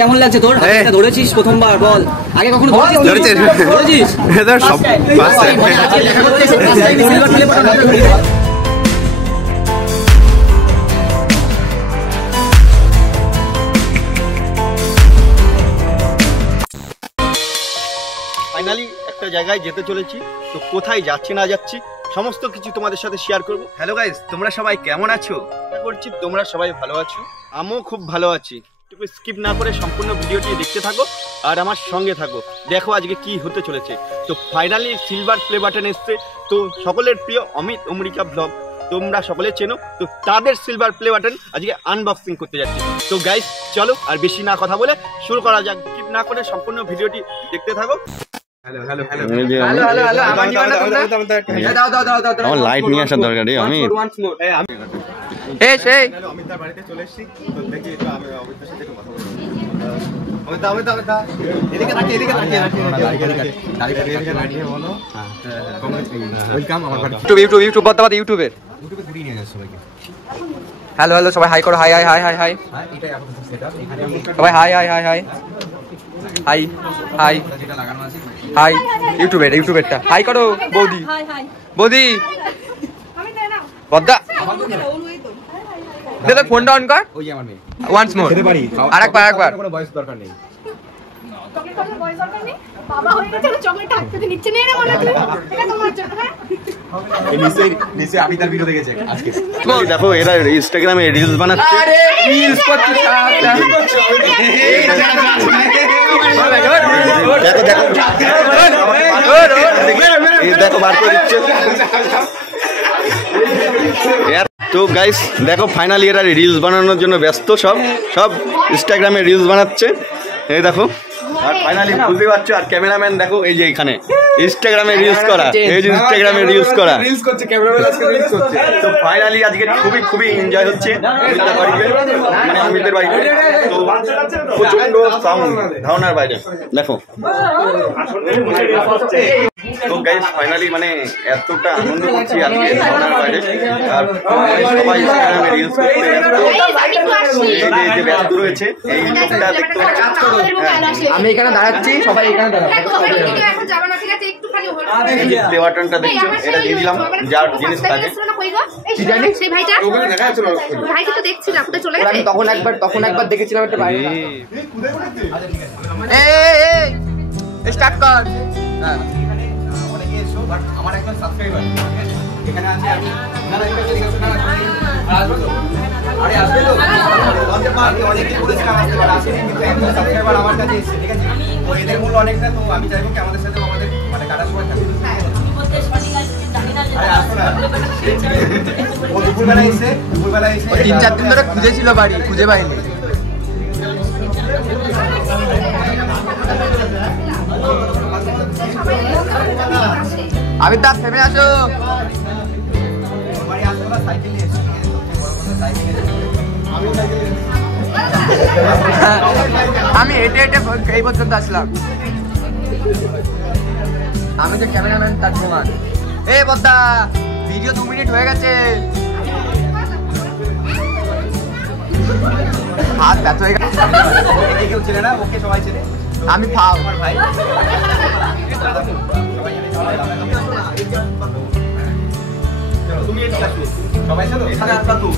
কেমন লাগছে তোর? ধরেছিস প্রথমবার, বল। আগে কখনো ধরেছিস? ফাইনালি একটা জায়গায় যেতে চলেছি, তো কোথায় যাচ্ছি না যাচ্ছি সমস্ত কিছু তোমাদের সাথে শেয়ার করব। হ্যালো গাইস, তোমরা সবাই কেমন আছো? আশা করছি তোমরা সবাই ভালো আছো, আমিও খুব ভালো আছি। একটু স্কিপ না করে সম্পূর্ণ ভিডিওটি দেখতে থাকো আর আমার সঙ্গে থাকো, দেখো আজকে কি হতে চলেছে। তো ফাইনালি সিলভার প্লে বাটন এসছে, তো সকলের প্রিয় অমিত অমরিকা ব্লগ, তোমরা সকলে চেনো, তো তাদের সিলভার প্লে বাটন আজকে আনবক্সিং করতে যাচ্ছি। তো গাইস চলো আর বেশি না কথা বলে শুরু করা যাক, স্কিপ না করে সম্পূর্ণ ভিডিওটি দেখতে থাকো। লাইট নিয়ে আসার দরকার আমি অমিতার বাড়িতে চলে এসেছি, তো দেখি একটু আমি অমিতার সাথে একটু কথা বলবো। এদিকে তাকিয়ে বলো। ইউটিউব বলতে ইউটিউবের ঘুরিয়ে নিয়ে যাচ্ছে সবাইকে। হ্যালো হ্যালো সবাই হাই করো, hi hi hi hi hi. এটাই আপাতত সেটআপ, এখানে সবাই hi hi hi hi hi hi hi. ইউটিউবেরটা হাই করো। বৌদি বৌদি বদ্দা দে, ফোনটা অন কর। ওই যে আমার মেয়ে ওয়ান্স মোর আরেকবার কোনো ভয়েস দরকার নেই। বাবা হয়ে গেছে, চকলেট হাতে নিচে নিয়ে রে মনে হচ্ছে এটা তোমার জন্য। হ্যাঁ নিচে আমি তার ভিডিও দেখেছি আজকে। দেখো এরা ইনস্টাগ্রামে রিলস বানাচ্ছে। আরে রিলস করতে দেখো বার করে দিচ্ছে। তো গাইস দেখো ফাইনালি এরা রিলস বানানোর জন্য ব্যস্ত, সব ইনস্টাগ্রামে রিলস বানাচ্ছে। এই দেখো, আর ফাইনালি বুঝতে পারছো। আর ক্যামেরাম্যান দেখো এই যে এখানে ইনস্টাগ্রামে রিলস করা, এই যে ইনস্টাগ্রামে রিলস করা, রিলস করছে ক্যামেরাম্যান আজকে রিলস করছে। তো ফাইনালি আজকে খুবই এনজয় হচ্ছে অমিতার বাড়িতে, মানে অমিতের বাড়িতে। তো প্রচন্ড সাউন্ড ধারণার বাইরে দেখো। তো গাইস ফাইনালি মানে এতটা আনন্দ করছি আজকে ধারণার বাইরে। আর সবাই ইনস্টাগ্রামে রিলস করতে ব্যস্ত রয়েছে। এই লোকটা দেখতে আমি এখানে দাঁড়াচ্ছি, সবাই এখানে দাঁড়াচ্ছে। প্লে বাটনটা দেখছো, এটা দিয়ে দিলাম যার জিনিস থাকে। আমি তখন একবার দেখেছিলাম একটা বাইরে। স্টার্ট কর। আমার একজন সাবস্ক্রাইবার এখানে আছে। আরে আসবে তো অনেকে বলেছিলাম আসেনি, কিন্তু একজন সাবস্ক্রাইবার আমার কাছে এসেছে, ঠিক আছে? তো এদের মূল্য অনেকটা, তো আমি চাইবো কি আমাদের সাথে আমাদের মানে কাটার সময় থাকবে। ও দুপুরবেলা এসে 3-4 দিন ধরে খুঁজেছিল বাড়ি, খুঁজে পাইনি। আমি তার ফেমে আসো। আমি হেঁটে এই পর্যন্ত আসলাম। আমি যে ক্যামেরাম্যান তার প্রমাণ। এই বদ্দা ভিডিও 2 মিনিট হয়ে গেছে। হাত ব্যথা হয়ে গেছে। কেউ ছিল না, ওকে সবাই ছিল। আমি ফাও আমার ভাই। তুমি এটা আসো, সবাই চলো এখানে আসবা। তো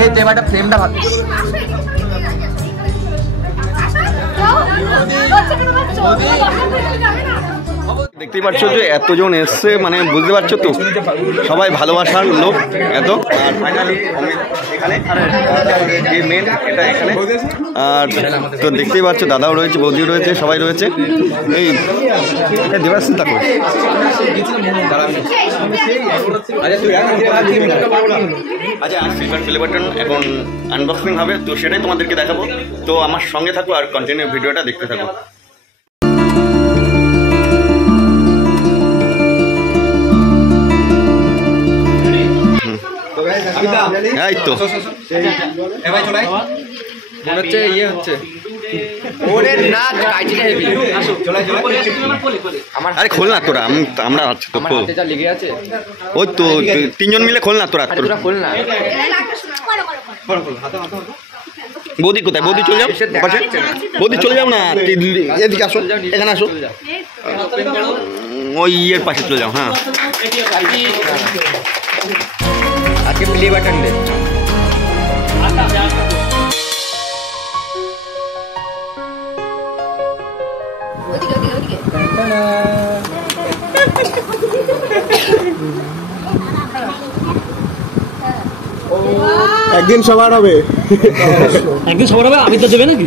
এই দেবাটা ফ্রেমটা ভালো। দেখতেই পাচ্ছ যে এতজন এসছে, মানে বুঝতে পারছো তো সবাই ভালোবাসার লোক এত। আর ফাইনালি এখানে যে মেন এটা এখানে। আর তো দেখতেই পাচ্ছ দাদাও রয়েছে, বৌদিও রয়েছে, সবাই রয়েছে। এই দেবাশিস দেখো। আচ্ছা সিলভার প্লে বাটন এখন আনবক্সিং হবে, তো সেটাই তোমাদেরকে দেখাবো। তো আমার সঙ্গে থাকো আর কন্টিনিউ ভিডিওটা দেখতে থাকো। এই তো মনে হচ্ছে ইয়ে হচ্ছে। ওরে না কাইটিটা হেভি। আসো চলে আমার। আরে খোল না তোরা, আমরা আছি তো। আমার হাতে যা লেগে আছে। ওই তো 3জন মিলে খোল না তোরা। তোরা খোল না। বৌদি কোথায়? বৌদি চলে যাও পাশে। বৌদি চলে যাও না, এদিকে আসো, এখানে আসো, ওই ইয়ের পাশে চলে যাও। হ্যাঁ আজকে প্লে বাটন দে। একদিন সবার হবে, একদিন সবার হবে, আমি তো দেবে নাকি?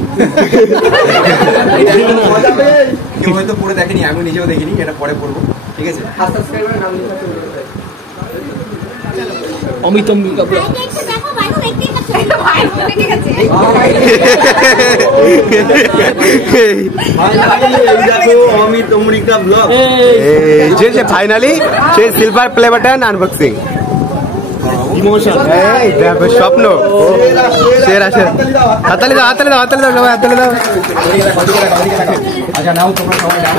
কেউ হয়তো পড়ে দেখেনি, আমি নিজেও দেখিনি, এটা পরে পড়বো, ঠিক আছে? অমিত অম্বিকা অমিত অমরিকা ব্লগ। ফাইনালি সেই সিলভার প্লে বাটন আনবক্সিং। স্বপ্ন সেরা সেরা। হাতালি দাও, হাতালি দাও, হাতালি দাও, সবাই হাতালি দাও। আচ্ছা নাও তোমরা সবাই নাও।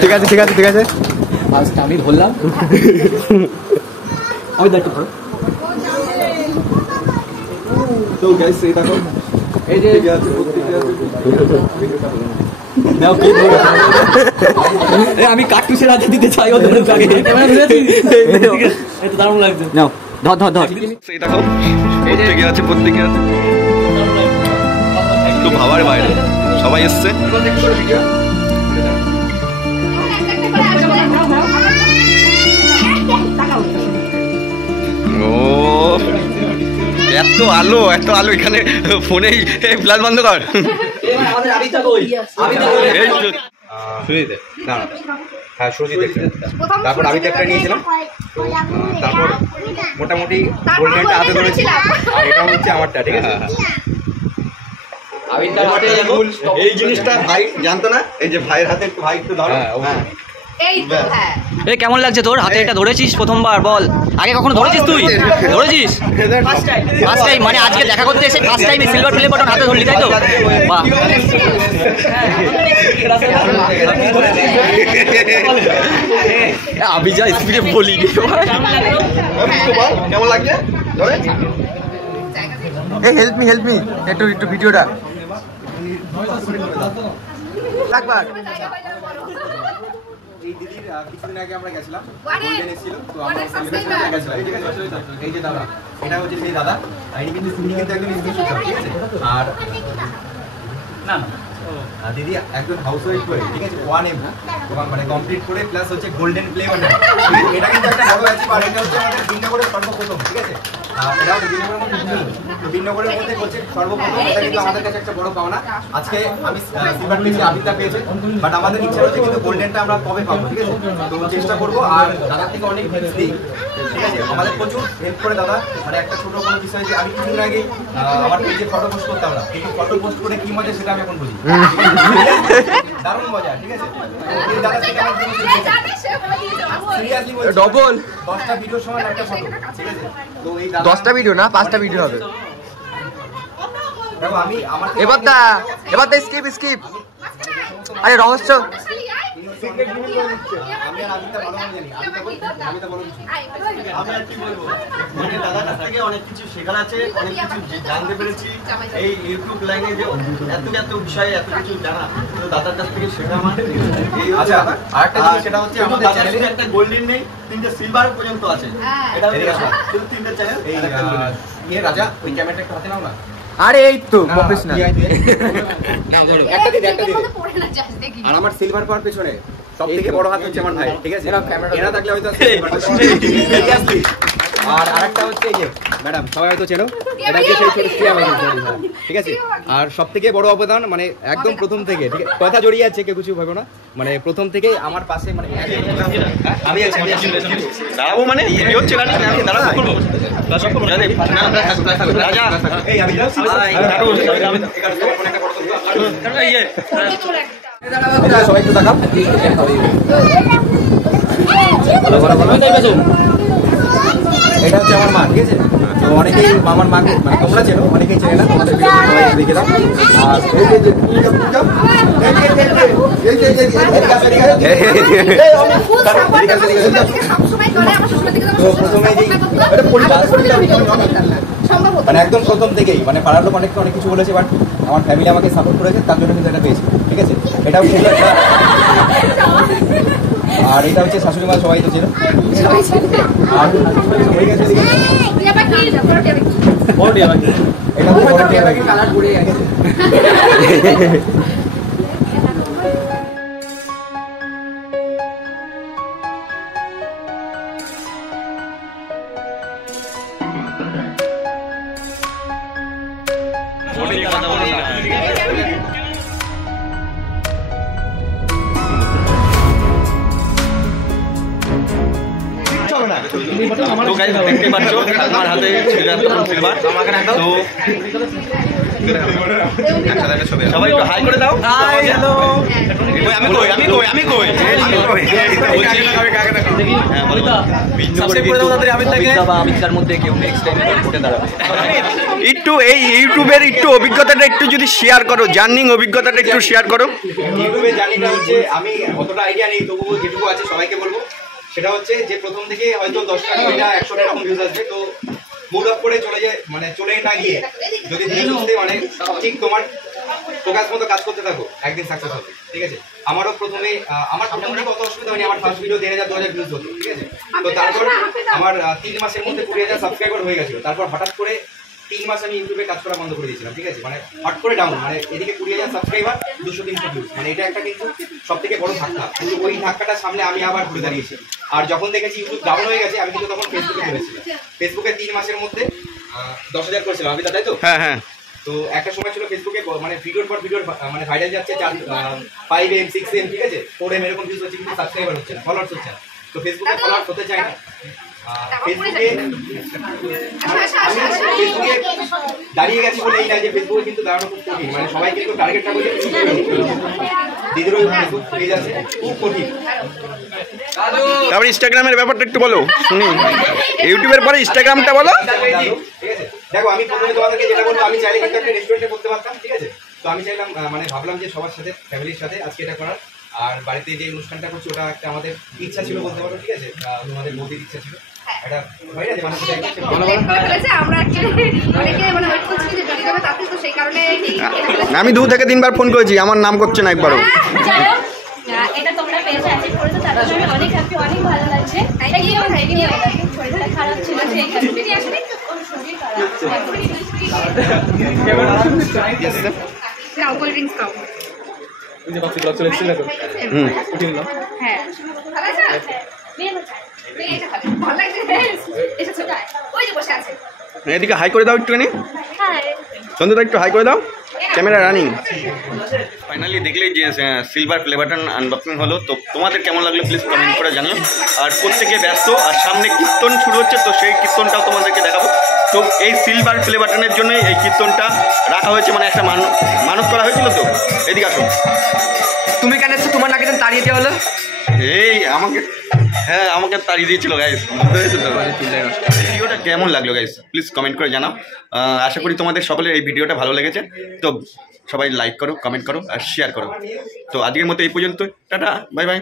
ঠিক আছে ঠিক আছে ঠিক আছে। আজকে আমি ধরলাম, আমি দায়িত্ব করো। তো গাইস এই দেখো, এই যে আমি কার্টুসের হাতে দিতে চাই ওদের আগে। এটা দারুণ লাগছে। নাও ধর ধর ধর। সেই দেখো, প্রত্যেকে আছে, প্রত্যেকে আছে, তো ভাবার বাইরে সবাই এসছে। ও এত আলো, এত আলো এখানে, ফোনেই ফ্ল্যাশ বন্ধ কর। এই তো। সুজিতে না, হ্যাঁ সুজিত দেখছেন। তারপর আমি তো একটা নিয়েছিলাম, তারপর মোটামুটি গোল্ডেনটা হাতে ধরেছি, আর এটা হচ্ছে আমারটা, ঠিক আছে? এই জিনিসটা ভাই জানতো না, এই যে ভাইয়ের হাতে একটু, ভাই একটু ধরো। হ্যাঁ এ কেমন লাগছে তোর হাতে? এটা ধরেছিস প্রথমবার, বল। আগে কখনো ধরেছিস তুই? ধরেছিস ফার্স্ট টাইম? মানে আজকে দেখা করতে এসে first time silver play button হাতে ধরলি, তাই তো? বাহ, আমি যা স্পিডে বলি। কেমন লাগছে? এই হেল্প মি একটু একটু ভিডিওটা লাগবার। এই দিদির কিছুদিন আগে আমরা গেছিলাম, গোল্ডেন এসেছিল, তো আমরা সেলিব্রেশনে গেছিলাম, ঠিক আছে? এই যে দাদা, এটা হচ্ছে সেই দাদা, ইনি কিন্তু একজন ইনস্টিটিউট, ঠিক আছে? আর না দিদি একজন হাউস ওয়াইফ করে, ঠিক আছে? 1M মানে কমপ্লিট করে প্লাস হচ্ছে গোল্ডেন প্লে বাটন। এটা কিন্তু একটা বড় অ্যাচিভ, আর এটা হচ্ছে আমাদের বিনগরের সর্বপ্রথম, ঠিক আছে? এটাও বিনগরের মধ্যে তো বিনগরের মধ্যে হচ্ছে সর্বপ্রথম, এটা কিন্তু আমাদের কাছে একটা বড় পাওনা। আজকে আমি সিলভার পেয়েছি, আবিদা পেয়েছে, বাট আমাদের ইচ্ছা হচ্ছে কিন্তু গোল্ডেনটা আমরা কবে পাবো, ঠিক আছে? তো চেষ্টা করবো, আর দাদার থেকে অনেক টিপস দিই, ঠিক আছে? আমাদের প্রচুর হেল্প করে দাদা। মানে একটা ছোট কোনো বিষয়, যে আমি কিছুদিন আগে আমার পেজে ফটো পোস্ট করতাম না, কিন্তু ফটো পোস্ট করে কি মজা সেটা আমি এখন বুঝি। দারুণ মজা, ঠিক আছে? এই দাদার থেকে আমি সিরিয়াসলি বলছি, ডবল 10টা ভিডিও সময় একটা ফটো, ঠিক আছে? তো এই 10টা ভিডিও না 5টা ভিডিও হবে। দেখো আমি আমার এবার দা স্কিপ। আরে রহস্য আমি আর আবিদা ভালো মনে জানি, আবিদা বলো কিছু। আমি আর কি বলবো, মানে দাদার কাছ থেকে অনেক কিছু শেখার আছে, অনেক কিছু জানতে পেরেছি। এই ইউটিউব লাইনে যে এত বিষয়ে এত কিছু জানা, তো দাদার কাছ থেকে শেখা আমার। আচ্ছা, আরেকটা জিনিস সেটা হচ্ছে আমাদের চ্যানেলে একটা গোল্ডেন নেই, 3টে সিলভার পর্যন্ত আছে। এটা হচ্ছে শুধু 3টে চ্যানেল। এই রাজা, ওই ক্যামেরাটা একটু হাতে নাও না। আরে এই তো প্রফেশনাল। আর আমার সিলভার পাওয়ার পেছনে সব থেকে বড় হাত হচ্ছে আমার ভাই, ঠিক আছে? এরা থাকলে হয়তো সিরিয়াসলি। আর আরেকটা হচ্ছে এই যে ম্যাডাম, সবাই হয়তো চেনো, এটা হচ্ছে সেই ছোট স্ত্রী আমাদের, ঠিক আছে? আর সব থেকে বড় অবদান, মানে একদম প্রথম থেকে, ঠিক আছে? কথা জড়িয়ে আছে, কেউ কিছু ভাবো না, মানে প্রথম থেকেই আমার পাশে, মানে আমি আছি দাঁড়াবো, মানে কি হচ্ছে না, আমি দাঁড়াবো করবো। রাজা এই আমি সবাই একটু দেখাও। এটা হচ্ছে আমার মা, ঠিক আছে? তো অনেকেই আমার মাকে মানে তোমরা চেনো, অনেকেই চেনে না, তোমাদের ভিডিও সবাই দেখে দাও। আর মানে একদম প্রথম থেকেই মানে পাড়ার লোক অনেক কিছু বলেছে, বাট আমার ফ্যামিলি আমাকে সাপোর্ট করেছে, তার জন্য কিন্তু এটা পেয়েছি। ঠিক আছে, এটাও কিন্তু একটা। আর এটা হচ্ছে শাশুড়ি মা, সবাই তো ছিল। আর তো গাইস দেখতে পাচ্ছ আমার হাতে সিলভার। তো সবাই একটু হাই করে দাও। Hi, hello. আমি কই আমিতার মধ্যে কেউ নেক্সট টাইম ভোটে দাঁড়াবে। একটু এই ইউটিউবের একটু অভিজ্ঞতাটা একটু যদি শেয়ার করো, জার্নিং অভিজ্ঞতাটা একটু শেয়ার করো। ইউটিউবে জার্নিটা হচ্ছে আমি অতটা আইডিয়া নেই, তবুও যেটুকু আছে সবাইকে বলবো। সেটা হচ্ছে যে প্রথম থেকে হয়তো 10টা 20টা 100টা এরকম ভিউজ আসবে, তো মুড অফ করে চলে না গিয়ে যদি মানে ঠিক তোমার ফোকাস মতো কাজ করতে থাকো, একদিন সাকসেস হবে। ঠিক আছে, আমার প্রথম থেকে অত অসুবিধা হয়নি। আমার ফার্স্ট ভিডিও 1000-2000 ভিউজ হতো। ঠিক আছে, তো তারপর আমার 3 মাসের মধ্যে 20,000 সাবস্ক্রাইবার হয়ে গেছিল। তারপর হঠাৎ করে 3 মাস আমি ইউটিউবে কাজ করা বন্ধ করে দিয়েছিলাম। ঠিক আছে, মানে হট করে ডাউন, মানে এদিকে 20,000 সাবস্ক্রাইবার, 200-300 ভিউজ, মানে এটা একটা কিন্তু সব থেকে বড় ধাক্কা। কিন্তু ওই ধাক্কাটা সামনে আমি আবার ঘুরে দাঁড়িয়েছি। আর যখন দেখেছি ইউটিউব ডাউন হয়ে গেছে, আমি কিন্তু তখন ফেসবুকে করেছিলাম। ফেসবুকে 3 মাসের মধ্যে 10,000 করেছিলাম আমি, তাই তো? হ্যাঁ হ্যাঁ। তো একটা সময় ছিল ফেসবুকে মানে ভিডিওর পর ভিডিও মানে ভাইরাল যাচ্ছে 5M 6M, ঠিক আছে, 4M এরকম ভিউজ হচ্ছে, কিন্তু সাবস্ক্রাইবার হচ্ছে না, ফলোয়ার্স হচ্ছে না। তো ফেসবুকে ফলোয়ার্স হতে চায় না। ফেসবুকে দাঁড়িয়ে গেছি বলে এই না যে ফেসবুকে কিন্তু দাঁড়ানো খুব কঠিন, মানে সবাই কিন্তু টার্গেটটা বলে দিদিরও ফেসবুক পেজ আছে, খুব কঠিন। তারপরে ইনস্টাগ্রামের ব্যাপারটা একটু বলো শুনি। ইউটিউবের পরে ইনস্টাগ্রামটা বলো। ঠিক আছে, দেখো আমি প্রথমে তোমাদেরকে যেটা বলবো, আমি চাইলে কিন্তু একটা রেস্টুরেন্টে করতে পারতাম। ঠিক আছে, তো আমি চাইলাম মানে ভাবলাম যে সবার সাথে ফ্যামিলির সাথে আজকে এটা করার। আর বাড়িতে যে অনুষ্ঠানটা করছি ওটা একটা আমাদের ইচ্ছা ছিল বলতে পারো। ঠিক আছে, আমাদের বৌদির ইচ্ছা ছিল। এটা হয় না যে মানুষ আমি 2 থেকে 3 বার ফোন করেছি, আমার নাম করছে না একবারও। এটা তোমরা পেয়েছো অ্যাচিভ করেছো, তার জন্য আমি অনেক হ্যাপি, অনেক ভালো লাগছে। এটা কি আমার রেডি হয়ে গেছে, শরীরটা খারাপ ছিল সেই কারণে আসলে ওর শরীর খারাপ। নাও কোল্ড ড্রিঙ্কস খাও। ওই যে বাচ্চা চলে এসেছিল তো। উঠে নিলাম। হ্যাঁ ভালো আছে? এটা খাবে ভালো লাগছে। এসেছো ওই যে বসে আছে। এদিকে হাই করে দাও একটুখানি। হাই সন্ধ্যা একটু হাই করে দাও, ক্যামেরা রানিং। ফাইনালি দেখলেই যে সিলভার প্লে বাটন আনবক্সিং হলো। তো তোমাদের কেমন লাগলো প্লিজ কমেন্ট করে জানিও। আর প্রত্যেকে ব্যস্ত, আর সামনে কীর্তন শুরু হচ্ছে, তো সেই কীর্তনটাও তোমাদেরকে দেখাবো। তো এই সিলভার প্লে বাটনের জন্যই এই কীর্তনটা রাখা হয়েছে, মানে একটা মানত করা হয়েছিল। তো এদিকে আসো। তুমি কেন এসছো? তোমার নাকি তাড়িয়ে দেওয়া হলো? এই আমাকে তাড়িয়ে দিয়েছিল গাইস, বুঝতে পেরেছো তো? ভিডিওটা কেমন লাগলো গাইস প্লিজ কমেন্ট করে জানাও। আশা করি তোমাদের সকলের এই ভিডিওটা ভালো লেগেছে। তো সবাই লাইক করো, কমেন্ট করো আর শেয়ার করো। তো আজকের মতো এই পর্যন্ত, টাটা, বাই বাই।